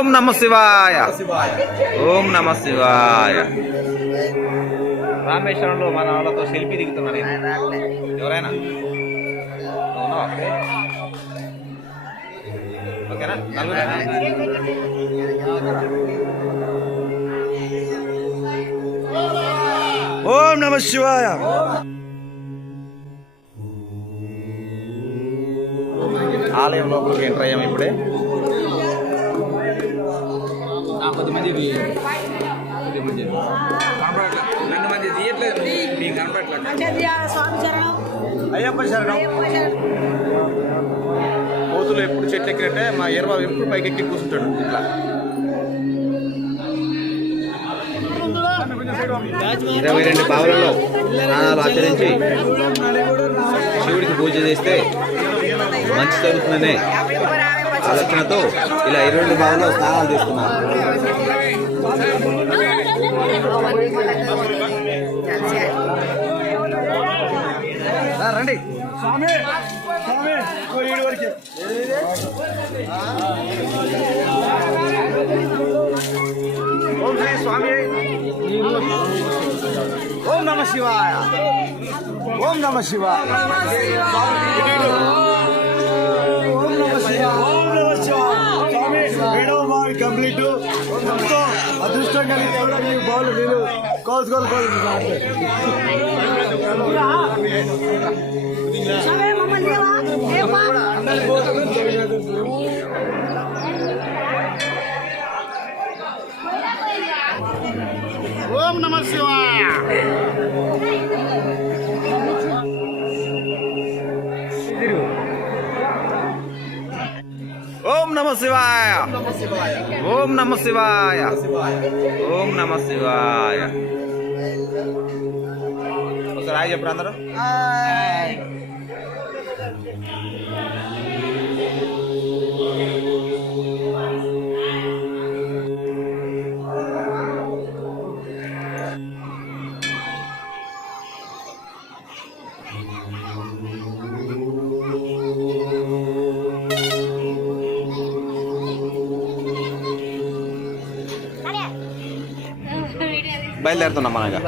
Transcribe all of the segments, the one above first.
ఓం నమ శివాయ ఓం నమ శివాయ రామేశ్వరంలో మన వాళ్ళతో సెల్ఫీ దిగుతున్నారు. ఎవరైనా? ఓకేనా? ఓం నమ శివాయ ఆలయం లోపలికి ఎంటర్ అయ్యాము ఇప్పుడే కొద్దిమంది కొద్దిమంది నన్ను మంది. తీయట్లేదు. మీకు కనపడట్లేదు అయ్యప్ప శరణం. కోతులు ఎప్పుడు చెట్లు ఎక్కినట్టే మా ఎర్రబాబు ఎప్పుడు పైకి ఎక్కి కూర్చుంటాడు. ఇట్లా. ఇరవై రెండు బావులలో స్నానాలు ఆచరించి శివుడికి పూజ చేస్తే మంచి జరుగుతుందనే ఆలోచనతో ఇలా ఇరవై రెండు బావుల్లో స్నానాలు చేస్తున్నాను స్వామి స్వామి ఓ వరకే. ఓం శ్రీ స్వామి. ఓం నమ శివాయ. ఓం నమ శివాయ. అదృష్టం కలిగి కూడా మీకు ఓం నమ శివాయ. ఓం నమ శివాయ. ఓం నమ శివాయ. ఓం నమ శివాయ. ఒకసారి చెప్పరు అందరూ? బయలుదేరుతున్నాం మనగా.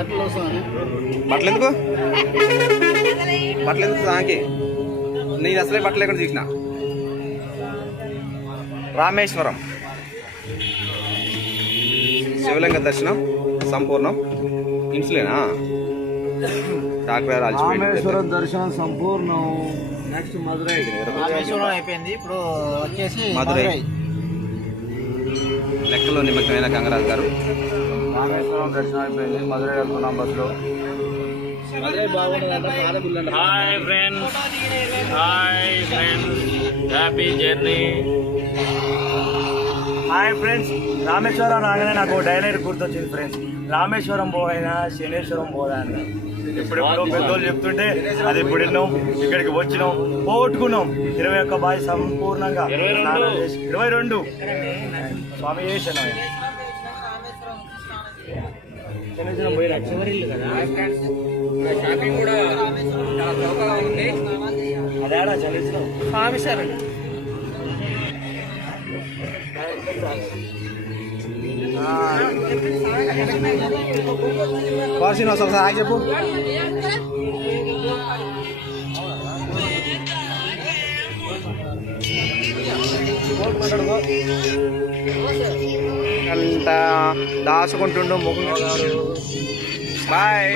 బట్టలు ఎందుకు బట్టలు ఎందుకు దానికి నేను అసలే బట్టలు ఎక్కడ చూసిన రామేశ్వరం. శివలింగ దర్శనం సంపూర్ణం. ఇన్సులేనా డాక్టర్ రామేశ్వరం దర్శనం సంపూర్ణం. నెక్స్ట్ మదురై రామేశ్వరం అయిపోయింది. ఇప్పుడు వచ్చేసి మదురై లెక్కలో నిమగ్నమైన గంగరాజు గారు. రామేశ్వరం దర్శనం అయిపోయింది. మదురై వెళ్తున్నాం బస్సులో. Hi friends hi friends happy journey hi friends Rameswaram రాగానే నాకు డైలైట్ గుర్తొచ్చింది ఫ్రెండ్స్ రామేశ్వరం పోయినా శనేశ్వరం పోదా అన్నారు ఇప్పుడు పెద్దోళ్ళు చెప్తుంటే అది ఇప్పుడు విన్నాం ఇక్కడికి వచ్చినాం పోగొట్టుకున్నాం. ఇరవై ఒక్క బాయ్ సంపూర్ణంగా ఇరవై రెండు. స్వామి చేసాను శనేశ్వరం కదా షాపింగ్ కూడా చాలా ఉంది అదేడా శనేశ్వరం వార్షిని ఒకసారి హాయ్ చెప్పు. దాచుకుంటుండు ముఖం బాయ్